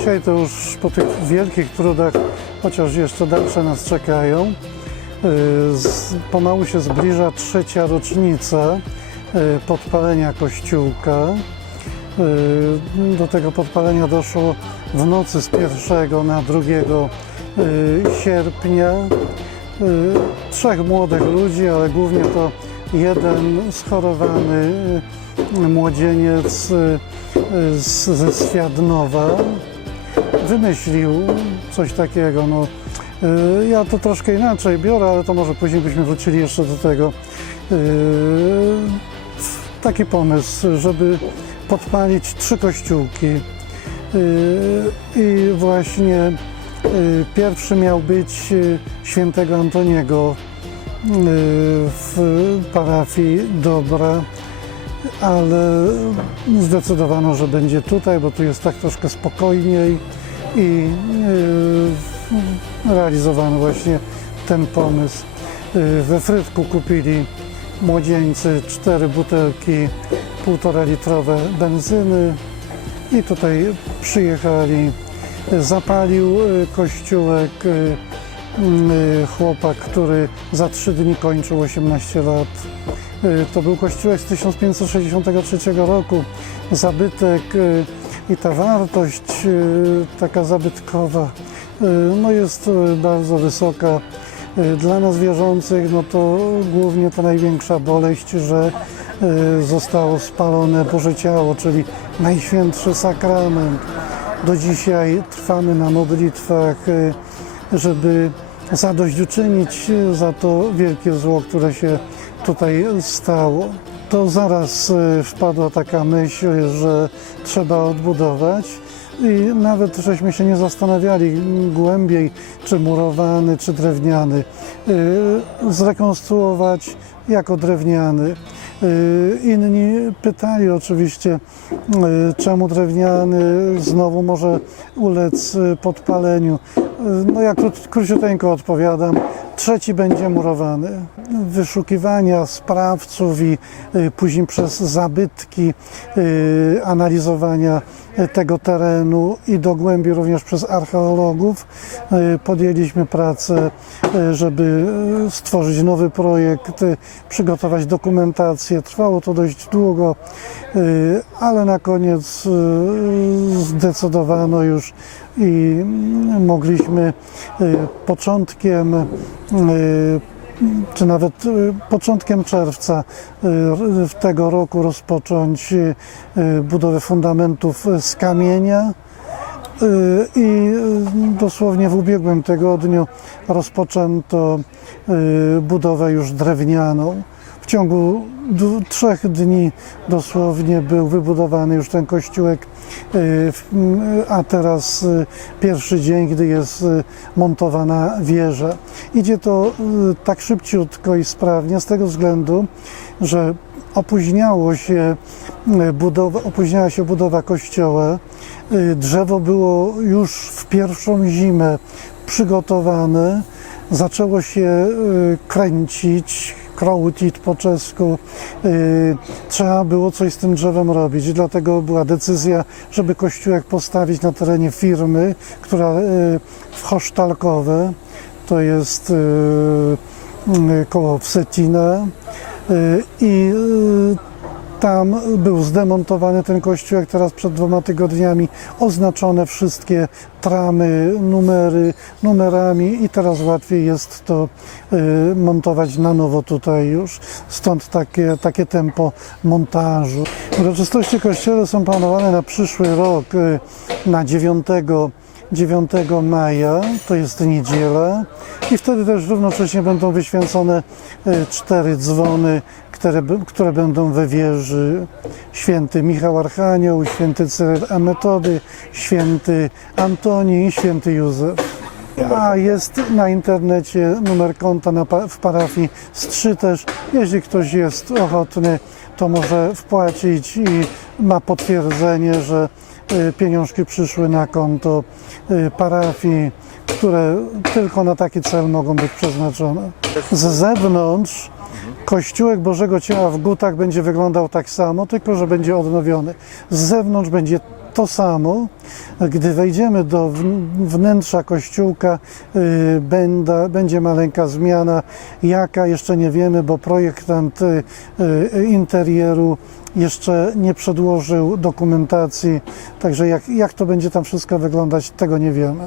dzisiaj to już po tych wielkich trudach, chociaż jeszcze dalsze nas czekają, y, pomału się zbliża trzecia rocznica y, podpalenia kościółka. Y, Do tego podpalenia doszło w nocy z 1 na 2 y, sierpnia. Trzech młodych ludzi, ale głównie to jeden schorowany młodzieniec ze Świadnowa wymyślił coś takiego. No, y, ja to troszkę inaczej biorę, ale to może później byśmy wrócili jeszcze do tego. Y, Taki pomysł, żeby podpalić trzy kościółki. Y, I właśnie pierwszy miał być świętego Antoniego w parafii Dobra, ale zdecydowano, że będzie tutaj, bo tu jest tak troszkę spokojniej i y, realizowano właśnie ten pomysł. Y, We Frytku kupili młodzieńcy cztery butelki półtora litrowe benzyny i tutaj przyjechali. Zapalił y, kościółek chłopak, który za trzy dni kończył 18 lat. Y, To był kościółek z 1563 roku. Zabytek y, i ta wartość y, taka zabytkowa no jest bardzo wysoka. Dla nas wierzących no to głównie ta największa boleść, że zostało spalone Boże Ciało, czyli Najświętszy Sakrament. Do dzisiaj trwamy na modlitwach, żeby zadośćuczynić za to wielkie zło, które się tutaj stało. To zaraz y, wpadła taka myśl, że trzeba odbudować. I nawet żeśmy się nie zastanawiali głębiej, czy murowany, czy drewniany. Y, Zrekonstruować jako drewniany. Y, Inni pytali oczywiście, czemu drewniany znowu może ulec podpaleniu. No ja krót, króciuteńko odpowiadam. Trzeci będzie murowany. Wyszukiwania sprawców i y, później przez zabytki y, analizowania tego terenu i dogłębnie również przez archeologów y, podjęliśmy pracę, y, żeby y, stworzyć nowy projekt, przygotować dokumentację. Trwało to dość długo, ale na koniec zdecydowano już i mm, mogliśmy początkiem czy nawet y, początkiem czerwca y, tego roku rozpocząć y, budowę fundamentów z kamienia. I dosłownie w ubiegłym tygodniu rozpoczęto budowę już drewnianą. Ciągu trzech dni dosłownie był wybudowany już ten kościółek, y, a teraz y, pierwszy dzień, gdy jest y, montowana wieża. Idzie to tak szybciutko i sprawnie z tego względu, że opóźniało się budowa, opóźniała się budowa kościoła. Drzewo było już w pierwszą zimę przygotowane. Zaczęło się kręcić, krautit po czesku. Y, Trzeba było coś z tym drzewem robić. Dlatego była decyzja, żeby kościółek postawić na terenie firmy, która y, w Chosztalkowe, to jest y, koło Wsetina. I tam był zdemontowany ten kościółek, teraz przed dwoma tygodniami oznaczone wszystkie tramy, numery, numerami i teraz łatwiej jest to y, montować na nowo tutaj już. Stąd takie, takie tempo montażu. Uroczystości kościele są planowane na przyszły rok y, na 9 9 maja, to jest niedziela i wtedy też równocześnie będą wyświęcone y, cztery dzwony, które, które będą we wieży święty Michał Archanioł, święty Cyryl Ametody, święty Antoni i święty Józef. A jest na internecie numer konta na, w parafii Strzy też. Jeśli ktoś jest ochotny, to może wpłacić i ma potwierdzenie, że y, pieniążki przyszły na konto y, parafii, które tylko na taki cel mogą być przeznaczone. Z zewnątrz Kościółek Bożego Ciała w Gutach będzie wyglądał tak samo, tylko że będzie odnowiony. Z zewnątrz będzie to samo. Gdy wejdziemy do wn- wnętrza kościółka, y, będzie maleńka zmiana. Jaka jeszcze nie wiemy, bo projektant y, y, interieru jeszcze nie przedłożył dokumentacji, także jak, jak to będzie tam wszystko wyglądać, tego nie wiemy.